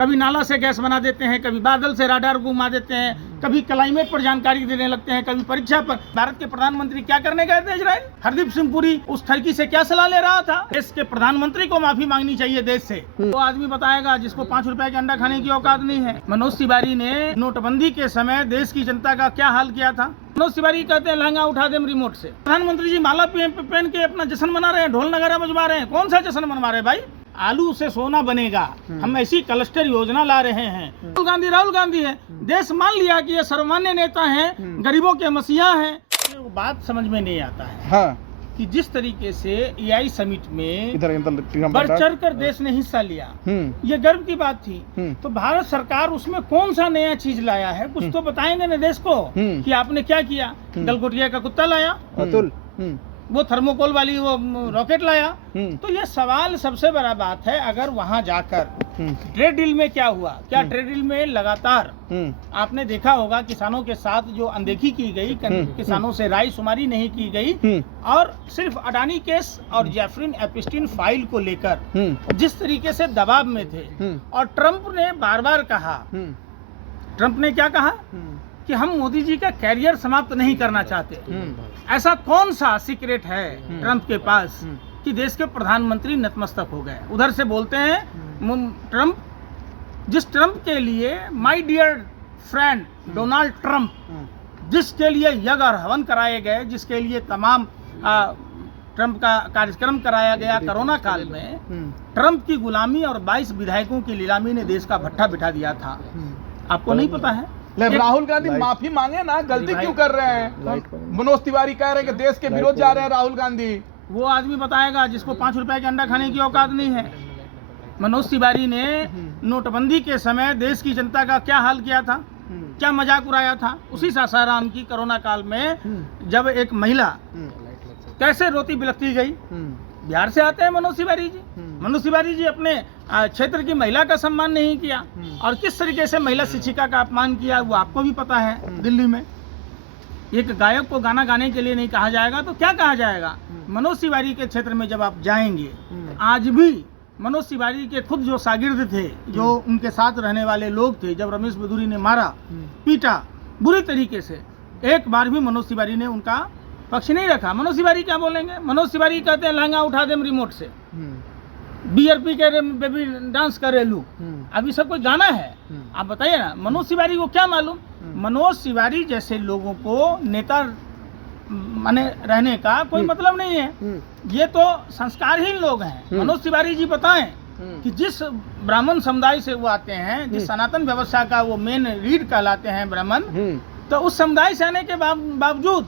कभी नाला से गैस बना देते हैं, कभी बादल से राडार घुमा देते हैं, कभी क्लाइमेट पर जानकारी देने लगते हैं, कभी परीक्षा पर। भारत के प्रधानमंत्री क्या करने गए थे इजराइल? हरदीप सिंह पुरी उस ठरकी से क्या सलाह ले रहा था? देश के प्रधानमंत्री को माफी मांगनी चाहिए देश से। वो आदमी बताएगा जिसको 5 रुपए के अंडा खाने की औकात नहीं है। मनोज तिवारी ने नोटबंदी के समय देश की जनता का क्या हाल किया था? मनोज तिवारी कहते हैं लहंगा उठा दे रिमोट से। प्रधानमंत्री जी माला पहन के अपना जश्न मना रहे हैं, ढोल नगारा बजवा रहे हैं। कौन सा जश्न मनवा रहे भाई? आलू से सोना बनेगा, हम ऐसी क्लस्टर योजना ला रहे हैं। राहुल गांधी है, देश मान लिया कि ये सर्वमान्य नेता हैं, गरीबों के मसीहा हैं। ये बात समझ में नहीं आता है हाँ। कि जिस तरीके से EI समिट में बढ़ चढ़ कर देश ने हिस्सा लिया, ये गर्व की बात थी। तो भारत सरकार उसमें कौन सा नया चीज लाया है? कुछ तो बताएंगे ना देश को कि आपने क्या किया। गलगोटिया का कुत्ता लाया, अतुल वो थर्मोकोल वाली वो रॉकेट लाया। तो ये सवाल सबसे बड़ा बात है। अगर वहां जाकर ट्रेड डील में क्या हुआ? क्या ट्रेड डील में लगातार आपने देखा होगा किसानों के साथ जो अनदेखी की गई, किसानों से राय शुमारी नहीं की गई, और सिर्फ अडानी केस और जेफरीन एपिस्टीन फाइल को लेकर जिस तरीके से दबाव में थे। और ट्रंप ने बार बार कहा, ट्रंप ने क्या कहा कि हम मोदी जी का कैरियर समाप्त नहीं करना चाहते। ऐसा कौन सा सीक्रेट है ट्रंप के पास कि देश के प्रधानमंत्री नतमस्तक हो गए? उधर से बोलते हैं ट्रंप, जिस ट्रंप के लिए my dear friend Donald Trump, जिसके लिए यज्ञ और हवन कराए गए, जिसके लिए तमाम ट्रंप का कार्यक्रम कराया गया कोरोना काल में, ट्रंप की गुलामी और 22 विधायकों की नीलामी ने देश का भट्ठा बिठा दिया था। आपको नहीं पता है? राहुल गांधी माफी मांगे ना, गलती क्यों कर रहे हैं? मनोज तिवारी कह रहे हैं कि देश के विरोध जा रहे हैं राहुल गांधी। वो आदमी बताएगा जिसको 5 रुपए के अंडा खाने की औकात नहीं है। मनोज तिवारी ने नोटबंदी के समय देश की जनता का क्या हाल किया था, क्या मजाक उड़ाया था? उसी सासाराम की कोरोना काल में जब एक महिला कैसे रोती बिलखती गई। बिहार से आते हैं मनोज तिवारी जी। मनोज तिवारी जी अपने क्षेत्र की महिला का सम्मान नहीं किया, और किस तरीके से महिला शिक्षिका का अपमान किया वो आपको भी पता है। दिल्ली में एक गायक को गाना गाने के लिए नहीं कहा जाएगा तो क्या कहा जाएगा? मनोज तिवारी के क्षेत्र में जब आप जाएंगे, आज भी मनोज तिवारी के खुद जो शागिर्द थे, जो उनके साथ रहने वाले लोग थे, जब रमेश बदूरी ने मारा पीटा बुरी तरीके से, एक बार भी मनोज तिवारी ने उनका पक्ष नहीं रखा। मनोज तिवारी क्या बोलेंगे? मनोज तिवारी कहते हैं लहंगा उठा दे रिमोट से, BRP के बेबी डांस करे लू। अभी सब कोई गाना है, आप बताइए ना। मनोज तिवारी को क्या मालूम? मनोज तिवारी जैसे लोगों को नेता माने रहने का कोई मतलब नहीं है। ये तो संस्कारहीन लोग हैं। मनोज तिवारी जी बताएं कि जिस ब्राह्मण समुदाय से वो आते हैं, जिस सनातन व्यवस्था का वो मेन रीड कहलाते हैं ब्राह्मण, तो उस समुदाय से आने के बावजूद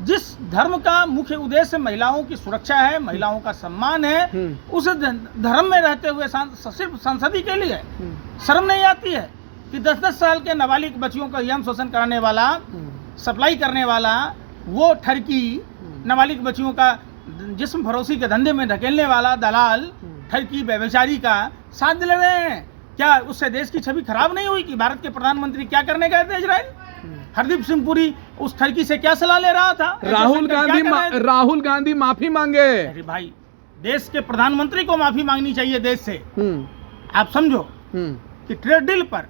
जिस धर्म का मुख्य उद्देश्य महिलाओं की सुरक्षा है, महिलाओं का सम्मान है, उस धर्म में रहते हुए सिर्फ संसदी के लिए शर्म नहीं आती है कि 10-10 साल के नाबालिग बच्चियों का यौन शोषण कराने वाला, सप्लाई करने वाला, वो ठरकी नाबालिग बच्चियों का जिस्म फरोशी के धंधे में ढकेलने वाला दलाल, ठरकी व्यभिचारी का साथ ले रहे हैं। क्या उससे देश की छवि खराब नहीं हुई कि भारत के प्रधानमंत्री क्या करने गए थे इजराइल? हरदीप सिंह पुरी उस ठरकी से क्या सलाह ले रहा था? राहुल गांधी माफी मांगे। अरे भाई, देश के प्रधानमंत्री को माफी मांगनी चाहिए देश से। आप समझो कि ट्रेड डील पर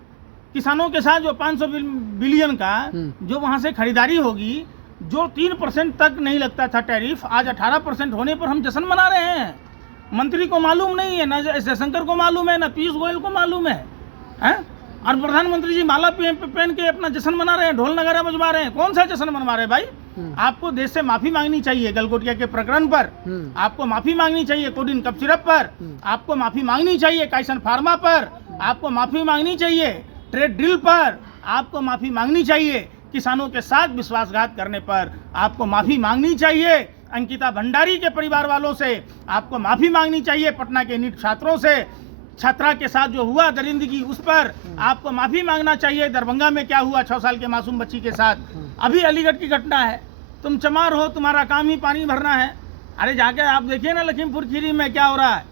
किसानों के साथ जो 500 बिलियन का जो वहां से खरीदारी होगी, जो 3% तक नहीं लगता था टैरिफ, आज 18% होने पर हम जश्न मना रहे हैं। मंत्री को मालूम नहीं है, ना जयशंकर को मालूम है, ना पीयूष गोयल को मालूम है, और प्रधानमंत्री जी माला पहन के अपना जश्न मना रहे हैं, ढोल नगारा बजवा रहे हैं। कौन सा जश्न मनवा रहे हैं भाई? आपको देश से माफी मांगनी चाहिए गलगोटिया के प्रकरण पर, आपको माफी मांगनी चाहिए कोडिन कफ सिरप पर, आपको माफी मांगनी चाहिए काइसन फार्मा पर, आपको माफी मांगनी चाहिए ट्रेड डील पर, आपको माफी मांगनी चाहिए किसानों के साथ विश्वासघात करने पर, आपको माफी मांगनी चाहिए अंकिता भंडारी के परिवार वालों से, आपको माफी मांगनी चाहिए पटना के नीट छात्रों से, छात्रा के साथ जो हुआ दरिंदगी उस पर आपको माफी मांगना चाहिए। दरभंगा में क्या हुआ 6 साल के मासूम बच्ची के साथ, अभी अलीगढ़ की घटना है। तुम चमार हो, तुम्हारा काम ही पानी भरना है। अरे जाके आप देखिए ना लखीमपुर खीरी में क्या हो रहा है।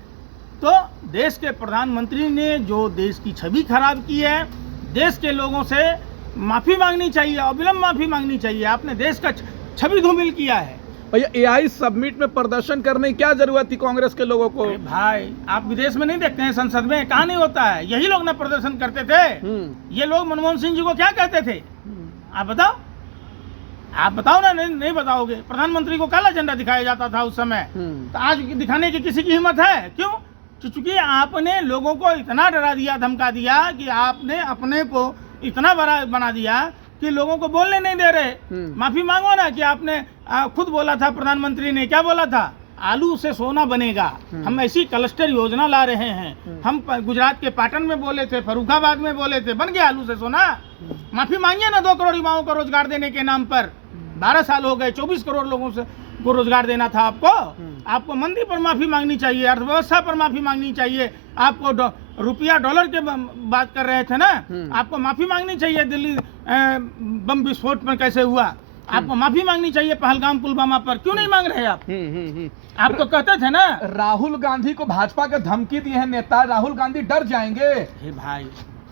तो देश के प्रधानमंत्री ने जो देश की छवि खराब की है, देश के लोगों से माफी मांगनी चाहिए, अविलंब माफी मांगनी चाहिए। आपने देश का छवि धूमिल किया है। भैया एआई समिट में प्रदर्शन करने की क्या जरूरत थी कांग्रेस के लोगों को? अरे भाई, आप विदेश में नहीं देखते हैं संसद में कहाँ नहीं होता है, यही लोग ना प्रदर्शन करते थे। ये लोग मनमोहन सिंह जी को क्या कहते थे? आप बताओ, आप बताओ ना। नहीं बताओगे। प्रधानमंत्री को काला झंडा दिखाया जाता था उस समय, तो आज दिखाने की किसी की हिम्मत है? क्यों? क्योंकि आपने लोगों को इतना डरा दिया, धमका दिया कि आपने अपने को इतना बड़ा बना दिया कि लोगों को बोलने नहीं दे रहे। माफी मांगो ना कि आपने खुद बोला था, प्रधानमंत्री ने क्या बोला था? आलू से सोना बनेगा। हम ऐसी क्लस्टर योजना ला रहे हैं। हम गुजरात के पाटन में बोले थे, फर्रुखाबाद में बोले थे, बन गया आलू से सोना। माफी मांगिए ना 2 करोड़ युवाओं को रोजगार देने के नाम पर। 12 साल हो गए, 24 करोड़ लोगों से को रोजगार देना था आपको। आपको मंदी पर माफी मांगनी चाहिए, अर्थव्यवस्था पर माफी मांगनी चाहिए। आपको रुपया डॉलर के बात कर रहे थे ना, आपको माफी मांगनी चाहिए। दिल्ली बम विस्फोट में कैसे हुआ, आपको माफी मांगनी चाहिए। पहलगाम पुलवामा पर क्यों नहीं मांग रहे आप? आप तो कहते थे ना। राहुल गांधी को भाजपा के धमकी दी है नेता, राहुल गांधी डर जाएंगे। भाई,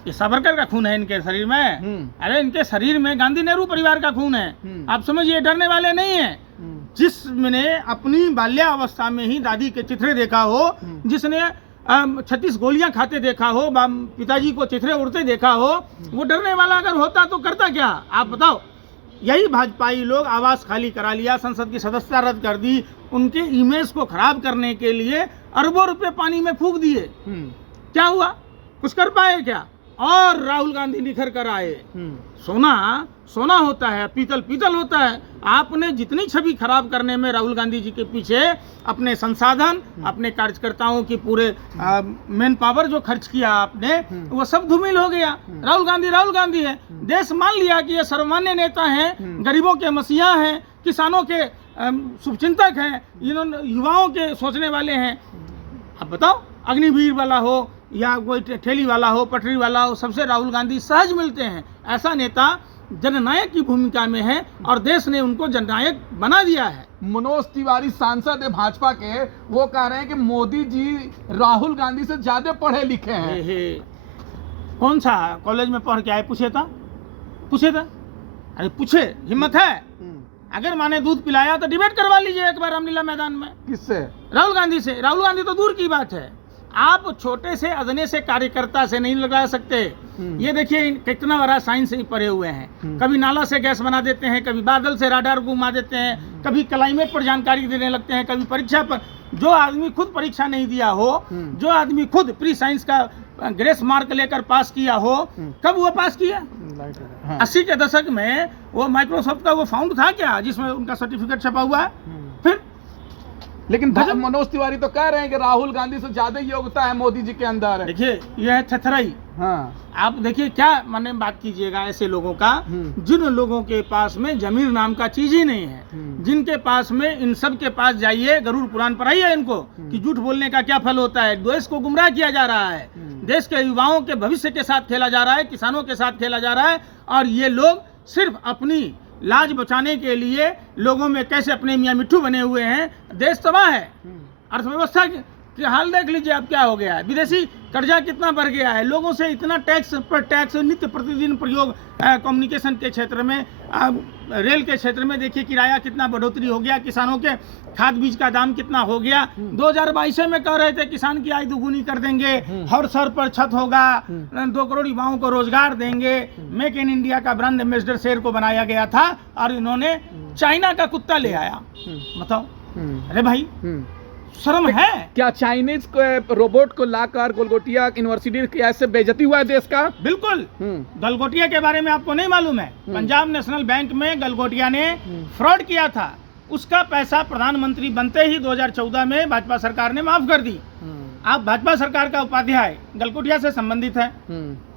ये सावरकर का खून है इनके शरीर में। अरे इनके शरीर में गांधी नेहरू परिवार का खून है। आप समझिए, डरने वाले नहीं है। जिसने अपनी बाल्यावस्था में ही दादी के चित्रे देखा हो, जिसने 36 गोलियां खाते देखा हो, पिताजी को चित्रे उड़ते देखा हो, वो डरने वाला अगर होता तो करता क्या? आप बताओ। यही भाजपाई लोग आवास खाली करा लिया, संसद की सदस्यता रद्द कर दी, उनके इमेज को खराब करने के लिए अरबों रुपए पानी में फूंक दिए। क्या हुआ? कुछ कर पाए क्या? और राहुल गांधी निखर कर आए। सोना सोना होता है, पीतल पीतल होता है। आपने जितनी छवि खराब करने में राहुल गांधी जी के पीछे अपने संसाधन, अपने कार्यकर्ताओं की पूरे मैन पावर जो खर्च किया आपने, वो सब धूमिल हो गया। राहुल गांधी है। देश मान लिया कि ये सर्वमान्य नेता हैं, गरीबों के मसीहा हैं, किसानों के शुभचिंतक हैं, इन्होंने युवाओं के सोचने वाले हैं। अब बताओ, अग्निवीर वाला हो या कोई ठेली वाला हो, पटरी वाला हो, सबसे राहुल गांधी सहज मिलते हैं। ऐसा नेता जननायक की भूमिका में है और देश ने उनको जननायक बना दिया है। मनोज तिवारी सांसद है भाजपा के, वो कह रहे हैं कि मोदी जी राहुल गांधी से ज्यादा पढ़े लिखे हैं। कौन सा कॉलेज में पढ़ के आए? पूछे था? अरे पूछे, हिम्मत है? अगर माने दूध पिलाया तो डिबेट करवा लीजिए एक बार रामलीला मैदान में। किससे? राहुल गांधी से। राहुल गांधी तो दूर की बात है, आप छोटे से अदने से कार्यकर्ता से नहीं लगा सकते। ये देखिए कितना बड़ा साइंस ही पढ़े हुए हैं। कभी नाला से गैस बना देते हैं, कभी बादल से राडार घुमा देते हैं, कभी क्लाइमेट पर जानकारी देने लगते हैं, कभी परीक्षा पर। जो आदमी खुद परीक्षा नहीं दिया हो, जो आदमी खुद प्री साइंस का ग्रेस मार्क लेकर पास किया हो, कब वो पास किया? 80 के दशक में वो माइक्रोसॉफ्ट का वो फाउंड था क्या, जिसमें उनका सर्टिफिकेट छपा हुआ है? फिर लेकिन मनोज तिवारी तो कह रहे हैं कि राहुल गांधी से ज्यादा योग्यता है मोदी जी के अंदर। देखिए, यह है थथराई। आप देखिए क्या माने बात कीजिएगा ऐसे लोगों का, जिन लोगों के पास में जमीर नाम का चीज ही नहीं है, जिनके पास में, इन सब के पास जाइए, गरुड़ पुराण पढ़ाइए इनको कि झूठ बोलने का क्या फल होता है। देश को गुमराह किया जा रहा है, देश के युवाओं के भविष्य के साथ खेला जा रहा है, किसानों के साथ खेला जा रहा है। और ये लोग सिर्फ अपनी लाज बचाने के लिए लोगों में कैसे अपने मियाँ मिट्ठू बने हुए हैं। देश तबाह है। अर्थव्यवस्था के हाल देख लीजिए अब क्या हो गया है। विदेशी कर्जा कितना बढ़ गया है, लोगों से इतना टैक्स पर टैक्स नित्य प्रतिदिन प्रयोग। कम्युनिकेशन के क्षेत्र में, रेल के क्षेत्र में देखिए किराया कितना बढ़ोतरी हो गया, किसानों के खाद बीज का दाम कितना हो गया। 2022 में कह रहे थे किसान की आय दुगुनी कर देंगे, हर सर पर छत होगा, 2 करोड़ युवाओं को रोजगार देंगे। मेक इन इंडिया का ब्रांड एम्बेसडर शेर को बनाया गया था और इन्होंने चाइना का कुत्ता ले आया। बताओ, अरे भाई शर्म है क्या? चाइनीज रोबोट को लाकर गलगोटिया यूनिवर्सिटी की ऐसे बेइज्जती हुआ है देश का? बिल्कुल। गलगोटिया के बारे में आपको नहीं मालूम है? पंजाब नेशनल बैंक में गलगोटिया ने फ्रॉड किया था। उसका पैसा प्रधानमंत्री बनते ही 2014 में भाजपा सरकार ने माफ कर दी। आप भाजपा सरकार का उपाध्याय गलगोटिया से संबंधित है,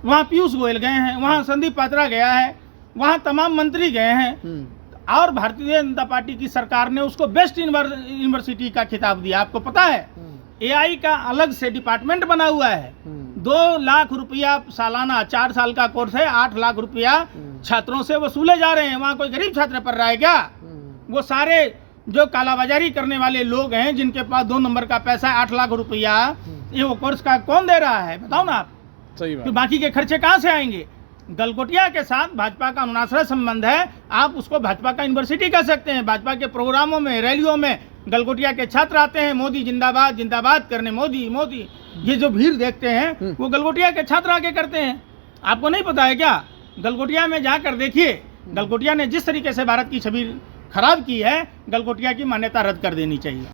वहाँ पीयूष गोयल गए हैं, वहाँ संदीप पात्रा गया है, वहाँ तमाम मंत्री गए हैं और भारतीय जनता पार्टी की सरकार ने उसको बेस्ट यूनिवर्सिटी का खिताब दिया। आपको पता है एआई का अलग से डिपार्टमेंट बना हुआ है। 2 लाख रुपया सालाना, 4 साल का कोर्स है, 8 लाख रुपया छात्रों से वसूले जा रहे हैं। वहाँ कोई गरीब छात्र पढ़ रहा है क्या? वो सारे जो कालाबाजारी करने वाले लोग हैं, जिनके पास 2 नंबर का पैसा है, 8 लाख रुपया, ये वो कोर्स का कौन दे रहा है? बताओ ना आप। सही बात। तो बाकी के खर्चे कहाँ से आएंगे? गलगोटिया के साथ भाजपा का अनुनाश्रय संबंध है। आप उसको भाजपा का यूनिवर्सिटी कह सकते हैं। भाजपा के प्रोग्रामों में, रैलियों में गलगोटिया के छात्र आते हैं, मोदी जिंदाबाद जिंदाबाद करने, मोदी मोदी। ये जो भीड़ देखते हैं वो गलगोटिया के छात्र आके करते हैं। आपको नहीं पता है क्या? गलगोटिया में जाकर देखिए, गलगोटिया ने जिस तरीके से भारत की छवि खराब की है, गलगोटिया की मान्यता रद्द कर देनी चाहिए।